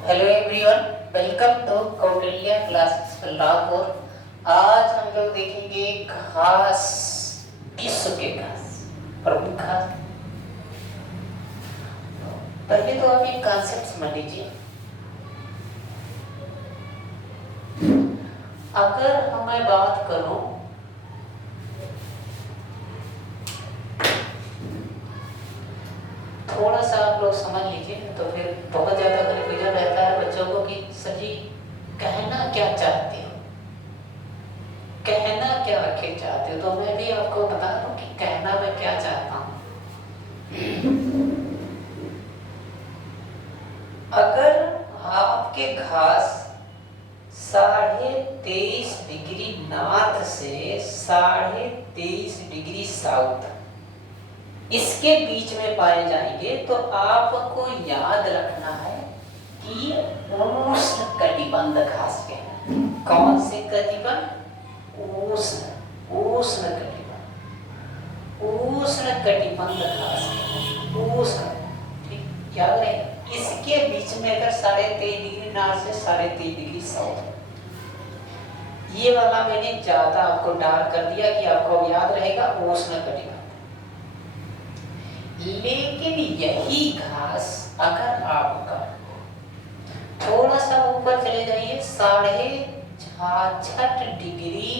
Hello everyone, welcome to Kautilya classes Lahore. आज हम लोग देखेंगे घास, विश्व के घास, प्रमुख घास। पहले तो आप एक कॉन्सेप्ट समझ लीजिए। अगर मैं बात करूं थोड़ा सा आप लोग समझ लीजिए, तो फिर बहुत ज़्यादा कन्फ्यूजन रहता है बच्चों को कि सर जी कहना क्या चाहते हो, कहना क्या आखिर चाहते हो। तो मैं भी आपको बता दूं कि कहना मैं क्या चाहता हूँ। अगर आपके घास 23.5 डिग्री नॉर्थ से 23.5 डिग्री साउथ इसके बीच में पाए जाएंगे, तो आपको याद रखना है कि उष्ण कटिबंध घास के हैं। कौन से कटिबंध? उष्ण कटिबंध, उष्ण कटिबंध घास के हैं। उष्ण, ठीक, याद रहे। इसके बीच में अगर 23.5 डिग्री नॉर्थ से 23.5 डिग्री साउथ, ये वाला मैंने ज्यादा आपको डार्क कर दिया कि आपको याद रहेगा उष्ण कटिबंध। लेकिन यही घास अगर आपका थोड़ा सा ऊपर चले जाइए, 66.5 डिग्री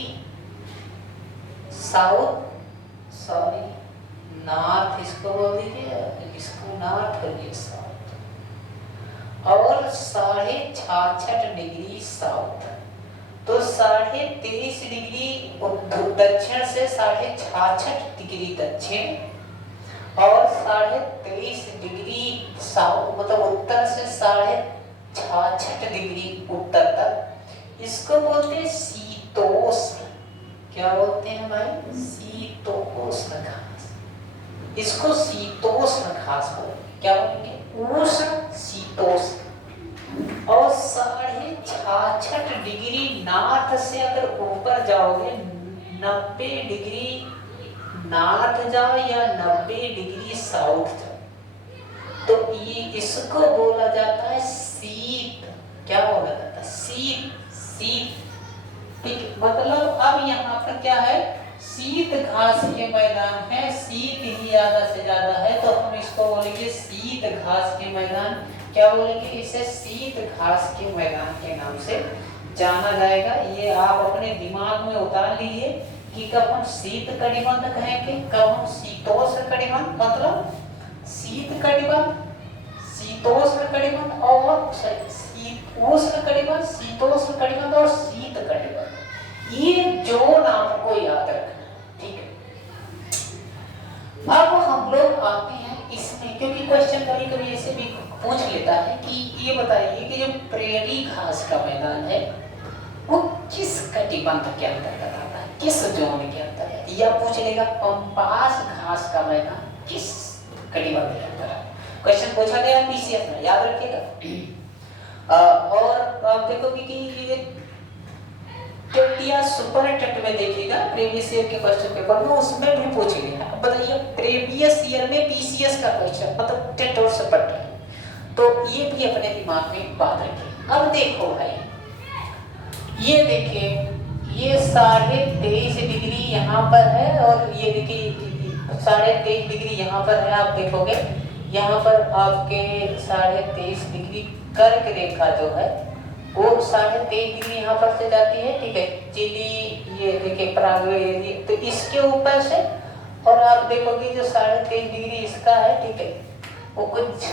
साउथ, सॉरी नॉर्थ इसको बोल दीजिए, इसको नॉर्थ और ये साउथ, और 66.5 डिग्री साउथ, तो 23.5 डिग्री दक्षिण से 66.5 डिग्री दक्षिण और 23.5 डिग्री साउथ मतलब उत्तर से 66.5 डिग्री उत्तर तक, इसको बोलते हैं शीतोष्ण। क्या बोलते हैं भाई? शीतोष्ण घास। इसको शीतोष्ण घास बोलेंगे। क्या बोलेंगे? उष्ण, शीतोष्ण। और 66.5 डिग्री नॉर्थ से अगर ऊपर जाओगे, 90 डिग्री नॉर्थ जाओ या 90 डिग्री साउथ जाओ, तो ये इसको बोला जाता है शीत। क्या बोला जाता है? शीत, शीत। ठीक, मतलब अब यहाँ पर क्या है? शीत घास के मैदान है, शीत ही ज्यादा से ज्यादा है, तो हम इसको बोलेंगे शीत घास के मैदान। क्या बोलेंगे? इसे शीत घास के मैदान के नाम से जाना जाएगा। ये आप अपने दिमाग में उतार लीजिए कि कब हम शीत कटिबंध कहेंगे, कब हम शीतोष्ण कटिबंध, मतलब शीत कटिबंध, शीतोष्ण कटिबंध और उष्ण कटिबंध, शीतोष्ण कटिबंध और शीत कटिबंध। ये जोन आपको याद रखना है, ठीक है। अब हम लोग आते हैं इसमें, क्योंकि क्वेश्चन कभी कभी ऐसे भी पूछ लेता है कि ये बताइए कि जो प्रेरी घास का मैदान है वो किस कटिबंध के अंतर्गत आता है, किस जोन के अंतर्गत, या पूछ लेगा पंपास घास का मैदान किस कटिबंध के अंतर्गत। क्वेश्चन पूछा गया पीसीएस में, याद रखिएगा। और आप देखोगे कि ये टेट या सुपर टेट में देखिएगा प्रीवियस ईयर के क्वेश्चन पेपर में, उसमें भी पूछ गया। अब बताइए प्रीवियस ईयर में पीसीएस का क्वेश्चन मतलब टेट और सुपर टेट, तो ये भी अपने दिमाग में बात रखिए। अब देखो भाई, ये देखिए, ये 23.5 डिग्री यहाँ पर है और ये देखिए 23.5 डिग्री यहाँ पर है। आप देखोगे यहाँ पर आपके 23.5 डिग्री कर्क रेखा जो है वो 23.5 डिग्री यहाँ पर से जाती है, ठीक है। चिली, ये देखिए पराग्वे, तो इसके ऊपर से, और आप देखोगे जो 23.5 डिग्री इसका है, ठीक है, वो कुछ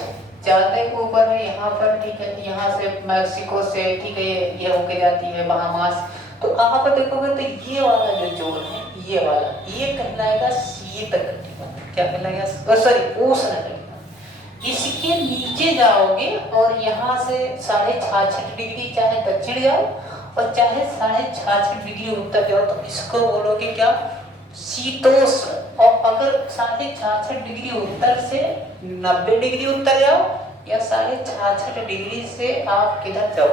ज्यादा ऊपर है यहाँ पर, ठीक है। यहाँ से मैक्सिको से, ठीक है, ये होके जाती है बहामास। तो आप देखोगे तो ये वाला जो जोन है, ये वाला, ये कहलाएगा शीत कटिबंध। क्या कहलाएगा? सॉरी, उष्ण कटिबंध। इसके नीचे जाओगे और यहाँ से 66.5 डिग्री चाहे दक्षिण जाओ और चाहे 66.5 डिग्री उत्तर जाओ, तो इसको बोलोगे क्या? शीतोष्ण। और अगर 66.5 डिग्री उत्तर से 90 डिग्री उत्तर जाओ या 66.5 डिग्री से आप किधर जाओ,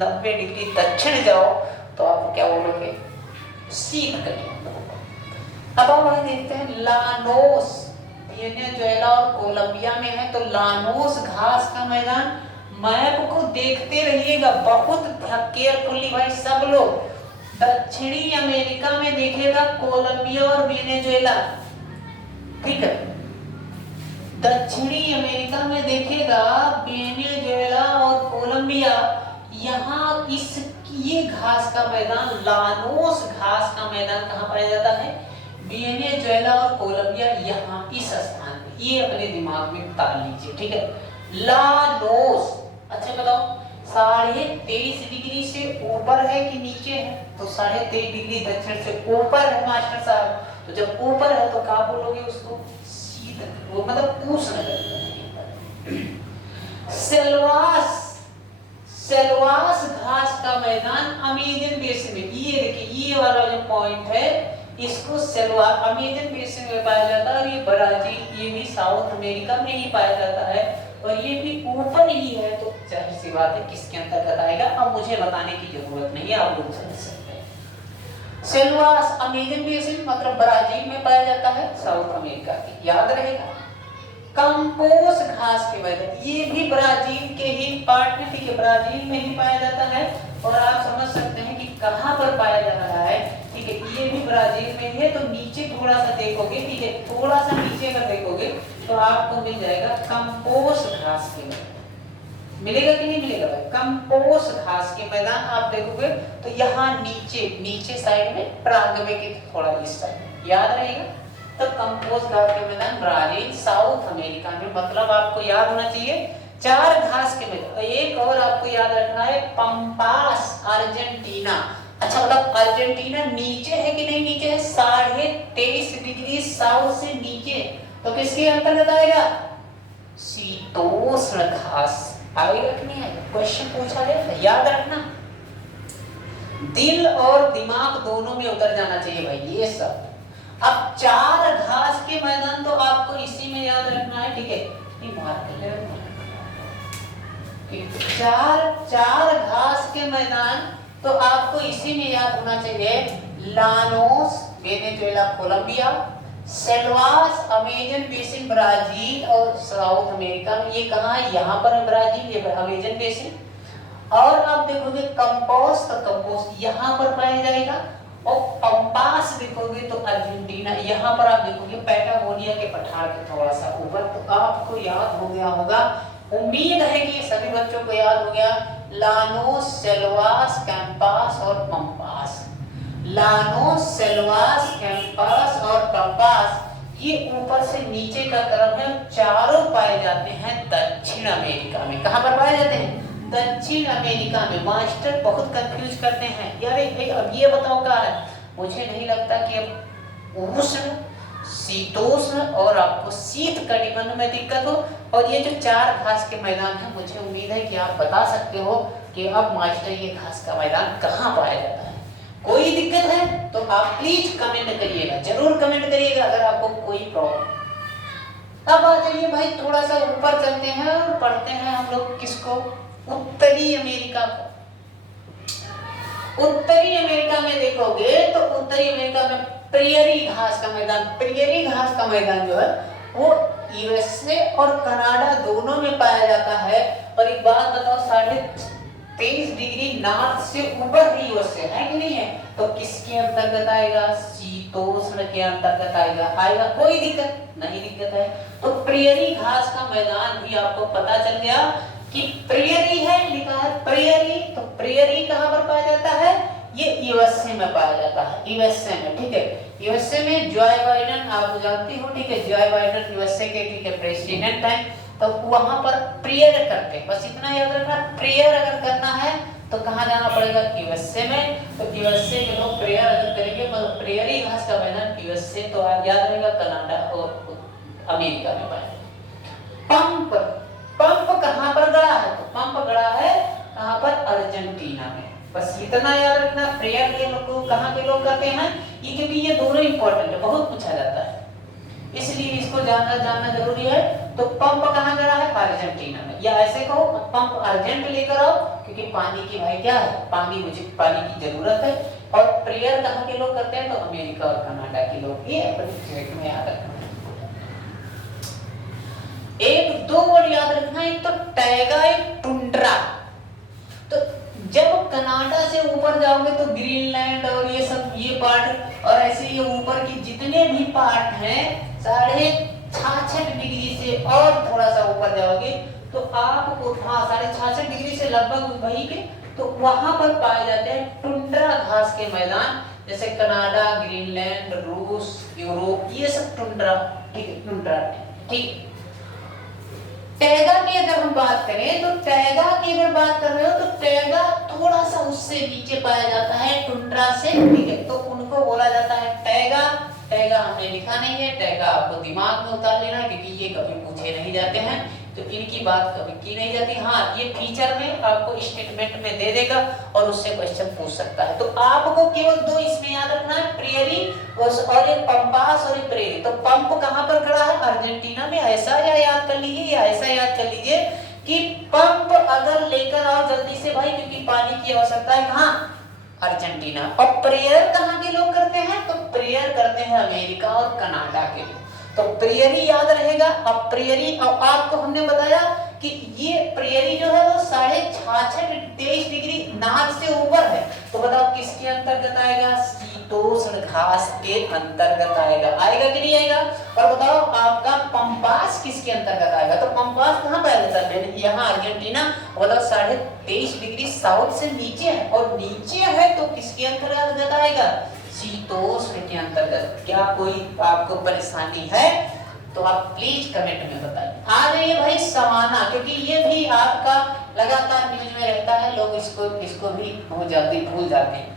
90 डिग्री दक्षिण जाओ, तो आप क्या बोलोगे? शीत कटिबंध। अब हम देखते हैं लानोस, वेनेजुएला और कोलंबिया में है, तो लानोस घास का मैदान मैप को देखते रहिएगा बहुत केयरफुली भाई सब लोग। दक्षिणी अमेरिका में देखेगा कोलंबिया और वेनेजुएला, ठीक है। दक्षिणी अमेरिका में देखेगा वेनेजुएला और कोलंबिया। यहाँ इस ये घास का मैदान, लानोस घास का मैदान कहाँ पाया जाता है? वेनेजुएला और कोलंबिया, यहाँ इस स्थान पे। ये अपने दिमाग में उतार लीजिए, ठीक है। लानोस, अच्छा बताओ 23.5 डिग्री से ऊपर है कि नीचे है? तो 23.5 डिग्री दक्षिण से ऊपर है मास्टर साहब। तो जब ऊपर है तो क्या बोलोगे उसको? शीत, वो मतलब उष्ण सेल्वास, सेल्वास घास का मैदान अमेजन बेसिन में। ये देखिए ये वाला जो पॉइंट है इसको सेल्वास अमेजन बेसिन में पाया जाता है। और ये ब्राजील, ये भी साउथ अमेरिका में ही पाया जाता है और ये भी ऊपर ही है। तो जाहिर सी बात है किसके अंतर्गत आएगा? अब मुझे बताने की जरूरत नहीं है, आप लोग समझ सकते हैं। सेल्वास अमेजन बेसिन मतलब ब्राजील में पाया जाता है, साउथ अमेरिका के, याद रहेगा। कंपोस घास के मैदान, ये भी ब्राजील के ही पार्ट में, ठीक है, ब्राजील में ही पाया जाता है। और आप समझ सकते हैं कि कहां पर पाया जा रहा है, ठीक है, ये भी ब्राजील में है। तो नीचे थोड़ा सा देखोगे, ठीक है, थोड़ा सा नीचे अगर देखोगे तो आपको मिल जाएगा कंपोस घास के मैदान। मिलेगा कि नहीं मिलेगा भाई? कंपोस घास के मैदान आप देखोगे तो यहाँ नीचे साइड में प्रागवे के थोड़ा इस साइड, याद रहेगा। तो कंपोज घास के मैदान ब्राजील, साउथ अमेरिका में, मतलब आपको याद होना चाहिए 4 घास के मैदान। एक और आपको याद रखना है, पंपास अर्जेंटीना। अच्छा मतलब अर्जेंटीना नीचे है कि नहीं नीचे है? 23.5 डिग्री साउथ से नीचे, तो किसके अंतर्गत आएगा? शीतोष्ण घास। आएगा कि नहीं आएगा? क्वेश्चन पूछा गया, याद रखना। दिल और दिमाग दोनों में उतर जाना चाहिए भाई ये सब। अब 4 घास के मैदान तो आपको इसी में याद रखना है, ठीक है। ये मार्क ले, चार घास के मैदान तो आपको इसी में याद होना चाहिए। Llanos Venezuela Colombia, selvas Amazon basin Brazil और साउथ अमेरिका में। ये कहाँ है? यहाँ पर है ब्राजील, ये अमेजन बेसिन। और आप देखोगे कंपोस, तो कंपोस यहाँ पर पाया जाएगा। और पंपास देखोगे तो अर्जेंटीना, यहाँ पर आप देखोगे पैटागोनिया के पठार के थोड़ा सा ऊपर। तो आपको याद हो गया होगा, उम्मीद है कि सभी बच्चों को याद हो गया। लानोस, सेल्वास, कैंपास और पंपास। लानोस, सेल्वास, कैंपास और पंपास ये ऊपर से नीचे का तरफ है। चारों पाए जाते हैं दक्षिण अमेरिका में। कहाँ पर पाए जाते हैं? दक्षिण अमेरिका में। मास्टर बहुत कंफ्यूज करते हैं यार, अब ये बताओ क्या है। मुझे नहीं लगता कि अब उष्ण, शीतोष्ण और आपको शीत कटिबंध में दिक्कत हो। और ये जो 4 घास के मैदान है, मुझे उम्मीद है कि आप बता सकते हो कि अब मास्टर ये घास का मैदान कहाँ पाया जाता है। कोई दिक्कत है तो आप प्लीज कमेंट करिएगा, जरूर कमेंट करिएगा अगर आपको कोई प्रॉब्लम। अब आ जाइए भाई थोड़ा सा ऊपर चलते हैं और पढ़ते हैं हम लोग किसको? उत्तरी अमेरिका को। उत्तरी अमेरिका में देखोगे तो उत्तरी अमेरिका में प्रेयरी घास का मैदान, प्रेयरी घास का मैदान जो है वो यूएसए और कनाडा दोनों में पाया जाता है। और एक बात बताओ, 23.5 डिग्री नॉर्थ से ऊपर भी यूएसए है कि नहीं है? तो किसके अंतर्गत आएगा? शीतोष्ण के अंतर्गत आएगा। आएगा, कोई दिक्कत नहीं, दिक्कत है तो प्रेयरी घास का मैदान भी आपको पता चल गया कि प्रेयरी है, लिखा है प्रेयरी। तो प्रेयरी कहां पर पाया जाता है? ये यूएसए में पाया जाता है, यूएसए में, ठीक है। यूएसए में जॉय बाइडेन आप जानती हो, ठीक है, जॉय बाइडेन यूएसए के, ठीक है, प्रेसिडेंट है। तो वहां पर प्रेयर करते हैं, बस इतना याद रखना। प्रेयर अगर करना है तो कहाँ जाना पड़ेगा? यूएसए में। तो यूएसए के लोग प्रेयर अगर करेंगे, मतलब प्रेयरी घास का मैदान यूएसए, तो याद रहेगा कनाडा और अमेरिका में पाया। पंप, पंप कहाँ पर गड़ा है? तो पंप गड़ा है कहाँ पर? अर्जेंटीना में। बस इतना याद रखना। प्रेयर ये लोग कहाँ के लोग करते हैं ये, क्योंकि ये दोनों इंपॉर्टेंट है, बहुत पूछा जाता है, इसलिए इसको जानना जरूरी है। तो पंप कहाँ गड़ा है? अर्जेंटीना में। या ऐसे कहो पंप अर्जेंट लेकर आओ, क्योंकि पानी की भाई क्या है, पानी, मुझे पानी की जरूरत है। और प्रेयर कहाँ के लोग करते हैं? तो अमेरिका और कनाडा के लोग। ये अपने ट्रैक में याद रखना। एक दो वर्ड याद रखना, एक तो टैगा, एक टुंड्रा। टुंड्रा। तो जब कनाडा से ऊपर जाओगे तो ग्रीनलैंड और ये सब ये पार्ट, और ऐसे ये ऊपर के जितने भी पार्ट हैं 66.5 डिग्री से और थोड़ा सा ऊपर जाओगे तो आपको 66.5 डिग्री से लगभग वही के, तो वहां पर पाए जाते हैं टुंड्रा घास के मैदान, जैसे कनाडा, ग्रीनलैंड, रूस, यूरोप, ये सब टुंड्रा, ठीक है, टुंड्रा, ठीक। टैगा की अगर हम बात करें तो टैगा की अगर बात कर रहे हो तो टैगा थोड़ा सा उससे नीचे पाया जाता है टुंड्रा से, ठीक है, तो उनको बोला जाता है टैगा। टैगा हमने लिखा नहीं है, टैगा आपको दिमाग में उतार लेना क्योंकि ये कभी पूछे नहीं जाते हैं, तो इनकी बात कभी की नहीं जाती। हाँ, ये फीचर में आपको स्टेटमेंट में दे देगा और उससे क्वेश्चन पूछ सकता है। तो आपको केवल दो इसमें याद रखना है, प्रेयरी और एक पंपास और एक प्रेयरी। तो पंप कहाँ पर खड़ा है? अर्जेंटीना में। ऐसा या याद कर लीजिए या ऐसा याद कर लीजिए कि पंप अगर लेकर आओ जल्दी से भाई, क्योंकि पानी की आवश्यकता है कहाँ? अर्जेंटीना। और प्रेयर कहाँ के लोग करते हैं? तो प्रेयर करते हैं अमेरिका और कनाडा के लोग। तो प्रेयरी याद रहेगा। अब प्रेयरी, अब आपको हमने बताया कि ये प्रेयरी जो है वो 66.5 डिग्री नार्थ से ऊपर है, तो बताओ किसके अंतर्गत आएगा? शीतोष्ण घास के अंतर्गत आएगा। आएगा कि नहीं आएगा? और बताओ आपका पंपास किसके अंतर्गत आएगा? तो पंपास कहाँ पाया जाता है? यहाँ अर्जेंटीना। बताओ 23.5 डिग्री साउथ से नीचे है, और नीचे है तो किसके अंतर्गत आएगा? शीतोष्ण के अंतर्गत। क्या कोई आपको परेशानी है तो आप प्लीज कमेंट में बताइए। आ जाइए भाई सवाना, क्योंकि ये भी आपका लगातार न्यूज में रहता है, लोग इसको भी भूल जाते हैं।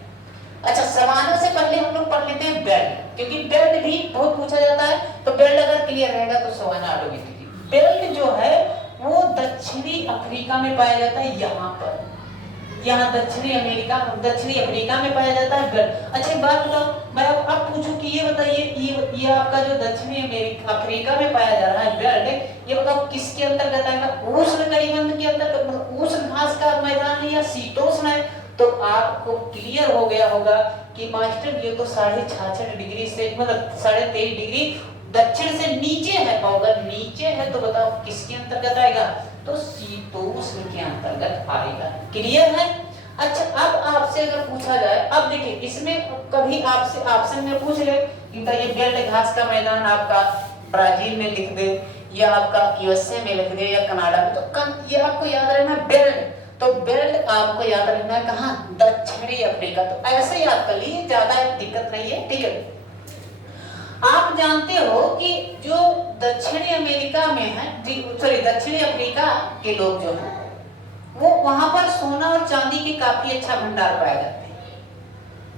अच्छा, सवाना से पहले हम लोग पढ़ लेते हैं बेल्ट, क्योंकि बेल्ट भी बहुत पूछा जाता है, तो बेल्ट अगर क्लियर रहेगा तो सवाना ऑटोमेटिकली। बेल्ट जो है वो दक्षिणी अफ्रीका में पाया जाता है, यहाँ पर, यहाँ दक्षिणी अफ्रीका में पाया जाता है बेल्ट। अच्छा एक बात बताओ, मैं अब पूछूं कि ये बताइए, ये आपका जो दक्षिणी अफ्रीका में पाया जा रहा है बेल्ट, ये बताओ किसके अंतर्गत आएगा? उष्ण कटिबंध के अंतर्गत, उष्ण घास का मैदान है या शीतोष्ण है? तो आपको क्लियर हो गया होगा कि मास्टर ये तो 66.5 डिग्री से मतलब 23.5 डिग्री दक्षिण से नीचे है, अगर नीचे है तो बताओ किसके अंतर्गत आएगा? तो शीतोष्ण के अंतर्गत आएगा। क्लियर है? अच्छा, अब आपसे अगर पूछा जाए, अब देखिए इसमें कभी आपसे ऑप्शन में पूछ ले कि ये बेल्ट घास का मैदान आपका ब्राजील में लिख दे या आपका यूएसए में लिख दे या कनाडा में, तो ये आपको याद रहना बेल्ट। तो बेल्ट आपको याद रहना है कहाँ? दक्षिणी अफ्रीका। तो ऐसे याद कर लीजिए, ज्यादा दिक्कत नहीं है, ठीक है। आप जानते हो कि जो दक्षिणी अमेरिका में है, दक्षिणी अफ्रीका के लोग जो हैं वो वहां पर सोना और चांदी के काफी अच्छा भंडार पाए जाते हैं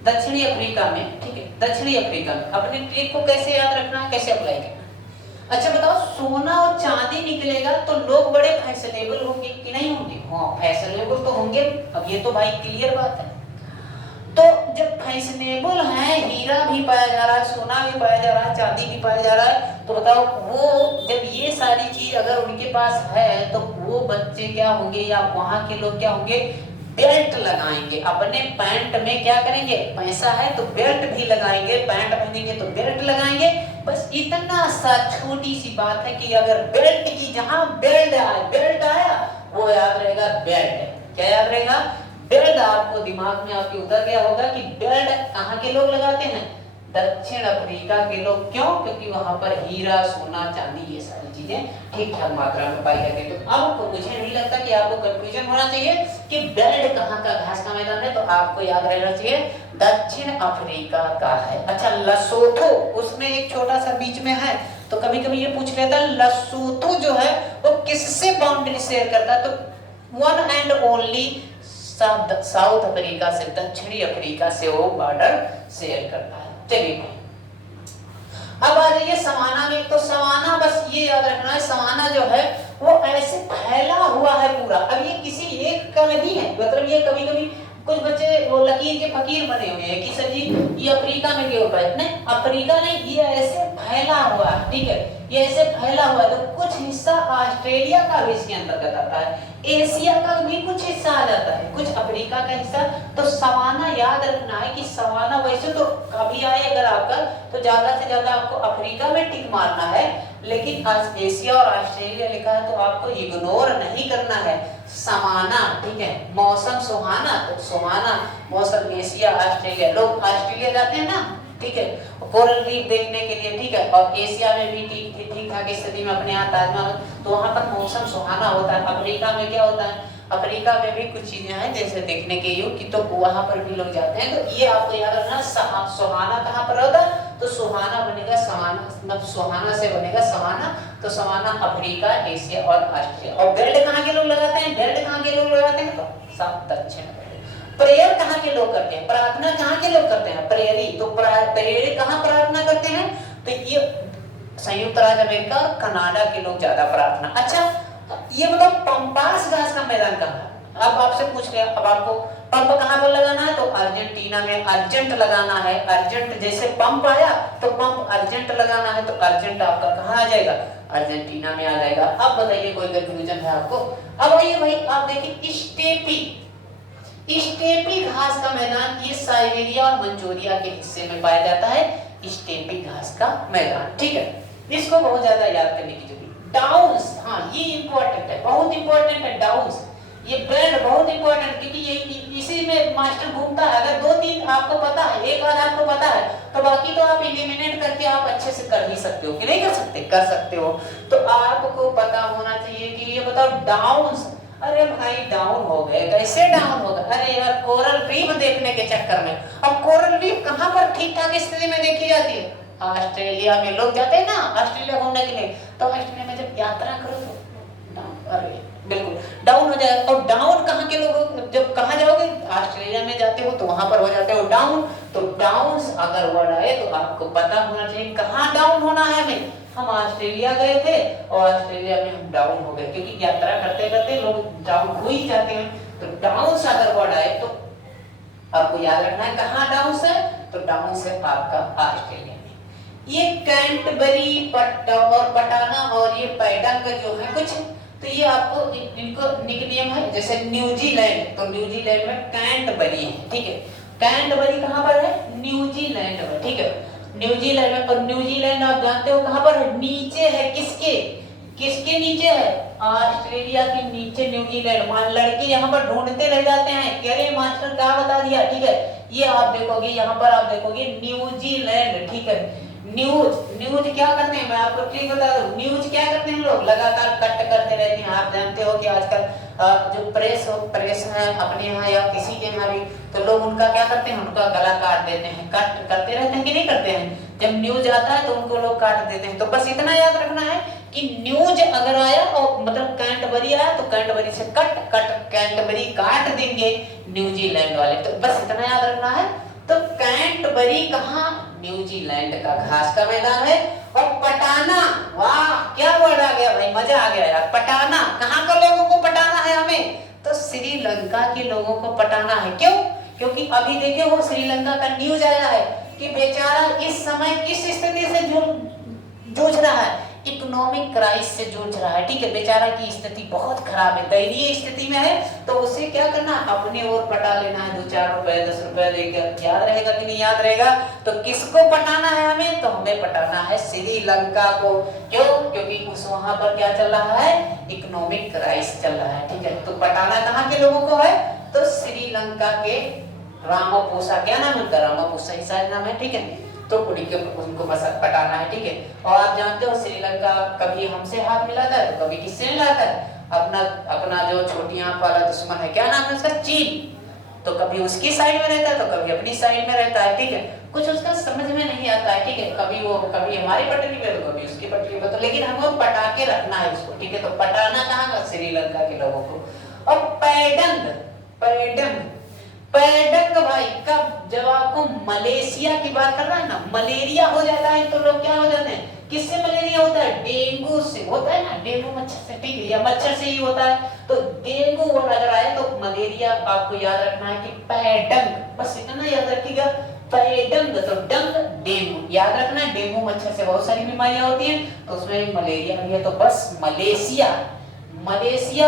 दक्षिणी अफ्रीका में, ठीक है। दक्षिणी अफ्रीका में अपने ट्रिक को कैसे याद रखना है, कैसे अप्लाई करना? अच्छा बताओ, सोना और चांदी निकलेगा तो लोग बड़े फैशनेबल होंगे कि नहीं होंगे? हाँ, फैशनेबल तो होंगे। अब ये तो भाई क्लियर बात है। तो जब फैशनेबल है, हीरा भी पाया जा रहा है, सोना भी पाया जा रहा है, चांदी भी पाया जा रहा है, तो बताओ वो जब ये सारी चीज अगर उनके पास है तो वो बच्चे क्या होंगे या वहां के लोग क्या होंगे? बेल्ट लगाएंगे अपने पैंट में। क्या करेंगे? पैसा है तो बेल्ट भी लगाएंगे, पैंट पहनेंगे तो बेल्ट लगाएंगे। बस इतना सा छोटी सी बात है कि अगर बेल्ट की जहां बेल्ट आया वो याद रहेगा बेल्ट। क्या याद रहेगा? बेल्ट। आपको दिमाग में आपके उतर गया होगा कि बेल्ट कहाँ के लोग लगाते हैं? दक्षिण अफ्रीका के लोग। क्यों? क्योंकि वहां पर हीरा, सोना, चांदी ये सारी चीजें ठीक ठाक मात्रा में पाई जाती है। तो अब मुझे नहीं लगता कि आपको कंफ्यूजन होना चाहिए कि बेल्ट कहाँ का घास का मैदान है, तो आपको याद रहना चाहिए दक्षिण अफ्रीका का है। अच्छा, लसोथो उसमें एक छोटा सा बीच में है, तो कभी कभी ये पूछ लेता है लसोथो जो है वो किससे बाउंड्री शेयर करता है? तो one and only south Africa से, दक्षिणी अफ्रीका से वो बॉर्डर शेयर करता है। चलिए अब आ जाइए सवाना में। तो सवाना बस ये याद रखना है, सवाना जो है वो ऐसे फैला हुआ है पूरा। अब ये किसी एक का नहीं है, मतलब ये कभी कभी कुछ बच्चे वो लकीर के फकीर बने हुए हैं कि सर जी ये अफ्रीका में क्यों होता है? नहीं, अफ्रीका नहीं, ये ऐसे फैला हुआ है, ठीक है, ये ऐसे फैला हुआ है। तो कुछ हिस्सा ऑस्ट्रेलिया का भी इसके अंतर्गत आता है, एशिया का भी कुछ हिस्सा आ जाता है, कुछ अफ्रीका का हिस्सा। तो सवाना याद रखना है कि सवाना वैसे तो कभी आए अगर आपका, तो ज्यादा से ज्यादा आपको अफ्रीका में टिक मारना है, लेकिन आज एशिया और ऑस्ट्रेलिया लिखा है तो आपको इग्नोर नहीं करना है। समाना, ठीक है, मौसम सुहाना, तो सुहाना मौसम एशिया ऑस्ट्रेलिया, लोग ऑस्ट्रेलिया जाते हैं ना, ठीक है, कोरल रीफ देखने के लिए, ठीक है, और एशिया में भी ठीक ठाक स्थिति में अपने यहाँ ताजमहल, तो वहाँ पर मौसम सुहाना होता है। अफ्रीका में क्या होता है, अफ्रीका में भी कुछ चीजें हैं जैसे देखने के योग्य, तो वहां पर भी लोग जाते हैं। तो ये आपको याद रखना, सुहाना कहाँ पर होता है, तो सुहाना बनेगा समाना, मतलब सुहाना से बनेगा समाना, तो समाना अफ्रीका, एशिया और ऑस्ट्रेलिया। और बेल्ट कहाँ के लोग लगाते हैं, बेल्ट कहाँ के लोग लगाते हैं, तो साउथ दक्षिण। प्रेयर कहाँ के लोग करते हैं, प्रार्थना कहाँ के लोग करते हैं, प्रेयरी, तो प्रेयरी कहाँ प्रार्थना करते हैं, तो ये संयुक्त राज्य अमेरिका और कनाडा के लोग ज्यादा प्रार्थना। अच्छा, ये मतलब पंपास घास का मैदान कहाँ है, अब आपसे पूछ लिया, अब आपको पंप कहाँ पर लगाना है, तो अर्जेंटीना में अर्जेंट लगाना है। अर्जेंट जैसे पंप आया तो पंप अर्जेंट लगाना है, तो अर्जेंट आपका कहाँ आ जाएगा, अर्जेंटीना में आ जाएगा। अब बताइए कोई कंफ्यूजन है आपको। अब आइए भाई, आप देखिए स्टेपी, स्टेपी घास का मैदान ये साइबेरिया और मंचूरिया के हिस्से में पाया जाता है, स्टेपी घास का मैदान, ठीक है, इसको बहुत ज्यादा याद करने की जरूरत। डाउन्स, हाँ ये इंपॉर्टेंट है, बहुत इंपॉर्टेंट है डाउन्स, ये बेल्ट बहुत इंपॉर्टेंट, क्योंकि ये इसी में मास्टर घूमता है। अगर 2-3 आपको पता है, एक बार आपको पता है, तो बाकी तो आप एलिमिनेट करके आप अच्छे से कर ही सकते हो, कि नहीं कर सकते, कर सकते हो। तो आपको पता होना चाहिए कि ये बताओ डाउन्स, अरे भाई डाउन हो गए, कैसे डाउन होगा, अरे यार कोरल रीफ देखने के चक्कर में। अब कोरल रीफ कहाँ पर ठीक ठाक स्थिति में देखी जाती है, ऑस्ट्रेलिया में लोग जाते हैं ना ऑस्ट्रेलिया घूमने के लिए, तो ऑस्ट्रेलिया में जब यात्रा करो तो अरे बिल्कुल डाउन हो जाएगा। और डाउन कहाँ के लोग, जब कहाँ जाओगे, ऑस्ट्रेलिया में जाते हो तो वहां पर हो जाते हो डाउन। तो डाउन अगर वर्ड आए तो आपको पता होना चाहिए कहाँ डाउन होना है हमें। हम ऑस्ट्रेलिया गए थे और ऑस्ट्रेलिया में हम डाउन हो गए, क्योंकि यात्रा करते करते लोग डाउन हो ही जाते हैं। तो डाउन अगर वर्ड आए तो आपको याद रखना है कहाँ डाउन है, तो डाउन से आपका ऑस्ट्रेलिया। ये कैंटबरी और पटाना और ये पैडंग जो है कुछ, तो ये आपको इनको निकनेम है, जैसे न्यूजीलैंड, तो न्यूजीलैंड में कैंटबरी है, ठीक है, कैंटबरी कहाँ पर है, न्यूजीलैंड में, ठीक है, न्यूजीलैंड में। और न्यूजीलैंड आप जानते हो कहाँ पर है, नीचे है, किसके किसके नीचे है, ऑस्ट्रेलिया के नीचे न्यूजीलैंड। मान लड़के यहाँ पर ढूंढते रह जाते हैं कि अरे मास्टर क्या बता दिया, ठीक है, ये आप देखोगे यहाँ पर, आप देखोगे न्यूजीलैंड, ठीक है। न्यूज क्या करते हैं, मैं आपको ठीक बता दूं, न्यूज क्या करते हैं, लोग लगातार कट करते रहते हैं। आप जानते हो कि आजकल जो प्रेस है अपने यहाँ या किसी के यहाँ भी, तो लोग उनका क्या करते हैं, उनका गला काट देते हैं, कट करते रहते हैं कि नहीं करते हैं। जब न्यूज आता है तो उनको लोग काट देते हैं। तो बस इतना याद रखना है कि न्यूज अगर आया और मतलब कैंटबरी आया तो कैंटबरी से कट कैंटबरी काट देंगे न्यूजीलैंड वाले। तो बस इतना याद रखना है। तो कैंटबरी कहाँ, न्यूजीलैंड का घास का मैदान है। और पटाना, वाह क्या वर्ड आ गया भाई, मजा आ गया यार। पटाना कहाँ के लोगों को पटाना है हमें, तो श्रीलंका के लोगों को पटाना है। क्यों, क्योंकि अभी देखे वो श्रीलंका का न्यूज आया है कि बेचारा इस समय किस स्थिति से जूझ रहा है, इकोनॉमिक क्राइसिस से जूझ रहा है, ठीक है, बेचारा की स्थिति बहुत खराब है, दयनीय स्थिति में है। तो उसे क्या करना, अपने ओर पटा लेना है, 2-4 रुपए 10 रुपए देकर। याद रहेगा कि नहीं याद रहेगा, तो किसको पटाना है हमें, तो हमें पटाना है श्रीलंका को। क्यों, क्योंकि उस वहां पर क्या चल रहा है, इकोनॉमिक क्राइसिस चल रहा है, ठीक है। तो पटाना कहाँ के लोगों को है, तो श्रीलंका के रामापोसा, क्या नाम है उनका, रामापोसा ही शायद नाम है, ठीक है। तो उनको पटाना है, ठीक है। और आप जानते हो श्रीलंका कभी हमसे हाथ मिलाता है तो कभी किससे मिलाता है, अपना जो छोटी आंख वाला दुश्मन है, क्या नाम है उसका, चीन। तो कभी उसकी साइड में रहता है तो कभी अपनी साइड में रहता है, ठीक है। कुछ उसका समझ में नहीं आता है, ठीक है, कभी हमारी पटरी पे तो कभी उसकी पटरी पे, तो लेकिन हमको पटा के रखना है उसको, ठीक है। तो पटाना कहाँ का, श्रीलंका के लोगों को। और पैडंग भाई कब, जब आपको मलेशिया की बात कर रहा है ना, मलेरिया हो जाता है तो लोग क्या हो जाते हैं, किससे मलेरिया होता है, डेंगू से होता है ना, डेंगू मच्छर से, ठीक है, या मच्छर से ही होता है। तो डेंगू अगर आए तो मलेरिया आपको याद रखना है कि पैडंग, बस इतना याद रखिएगा, पैडंग, तो डंग डेंगू याद रखना है। डेंगू मच्छर से बहुत सारी बीमारियां होती हैं, तो उसमें मलेरिया भी है। तो बस मलेशिया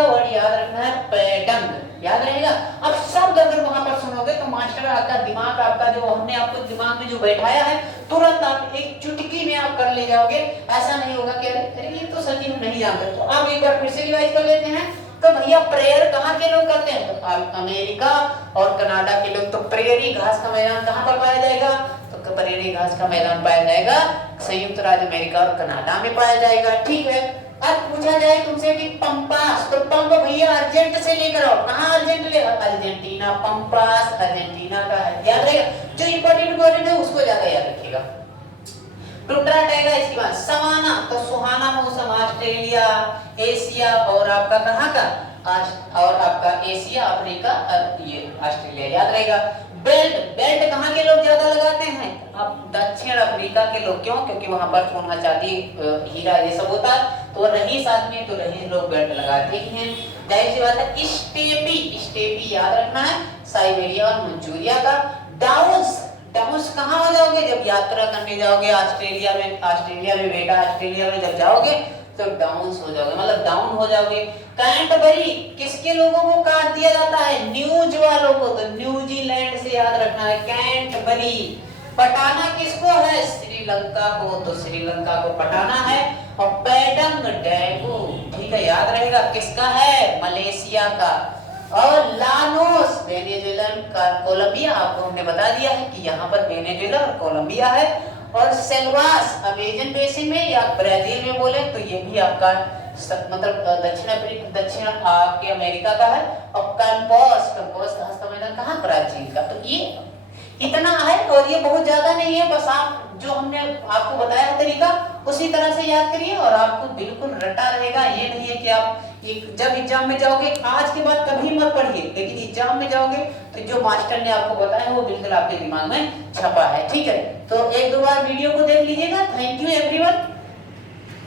वर्ड याद रखना है, पैडंग याद रहेगा। अब शब्द अगर वहां पर सुनोगे तो मास्टर आपका दिमाग, आपका जो हमने आपको दिमाग में जो बैठाया है, तुरंत आप एक चुटकी में आप कर ले जाओगे। ऐसा नहीं होगा कि अरे ये तो सच ही नहीं जानते। तो आप एक बार फिर से रिवाइज कर लेते हैं तो भैया प्रेयर कहाँ के लोग करते हैं? तो अमेरिका और कनाडा के लोग। तो प्रेयरी घास का मैदान कहाँ पर पाया जाएगा? तो प्रेयरी घास का मैदान पाया जाएगा संयुक्त राज्य अमेरिका और कनाडा में पाया जाएगा। ठीक है, अब पूछा जाए तुमसे कि पंपास, तो पंप भैया अर्जेंट से लेकर आओ। कहाँ अर्जेंट ले? अर्जेंटीना। पंपास अर्जेंटीना का है, याद रहेगा। जो इंपॉर्टेंट वर्ड है उसको ज्यादा याद रखिएगा। टुंड्रा टैगा, इसके बाद सवाना, तो सुहाना मौसम ऑस्ट्रेलिया, एशिया और आपका कहाँ का? और आपका एशिया, अफ्रीका और ये ऑस्ट्रेलिया, याद रहेगा। बेल्ट, बेल्ट कहाँ के लोग ज्यादा लगाते हैं? अब दक्षिण अफ्रीका के लोग। क्यों? क्योंकि वहां पर सोना चांदी हीरा ये सब होता है, तो रईस आदमी तो रईस लोग बेल्ट लगाते ही हैं, जाहिर सी बात है। स्टेपी, स्टेपी याद रखना है, साइबेरिया और मंचूरिया का। डाउस, डाउस कहाँ हो जाओगे? जब यात्रा करने जाओगे ऑस्ट्रेलिया में, ऑस्ट्रेलिया में बेटा, ऑस्ट्रेलिया में जब जाओगे तो डाउन हो जाओगे, मतलब डाउन हो जाओगे। कैंटबरी किसके लोगों को काट दिया जाता है? न्यूज वालों को, तो न्यूजीलैंड से याद रखना है कैंटबरी। पटाना किसको है? श्रीलंका को, तो श्रीलंका को पटाना है। और पैडंग डैगू, ठीक है, याद रहेगा किसका है? मलेशिया का। और लानोस वेनेजुएलन का, कोलंबिया, आपको हमने बता दिया है कि यहाँ पर वेनेजुएला और कोलंबिया है। और सेल्वास अमेजन बेसिन में या ब्राजील में बोले तो ये भी आपका मतलब दक्षिण आपके अमेरिका का है। और कंपोस, कंपोस घास का मैदान कहाँ? ब्राजील का। तो ये इतना है और ये बहुत ज्यादा नहीं है, बस आप जो हमने आपको बताया तरीका उसी तरह से याद करिए और आपको बिल्कुल रटा रहेगा। ये नहीं है कि आप जब एग्जाम में जाओगे आज के बाद कभी मत पढ़िए, लेकिन एग्जाम में जाओगे तो जो मास्टर ने आपको बताया वो बिल्कुल आपके दिमाग में छपा है। ठीक है, तो एक दो बार वीडियो को देख लीजिएगा। Thank you everyone.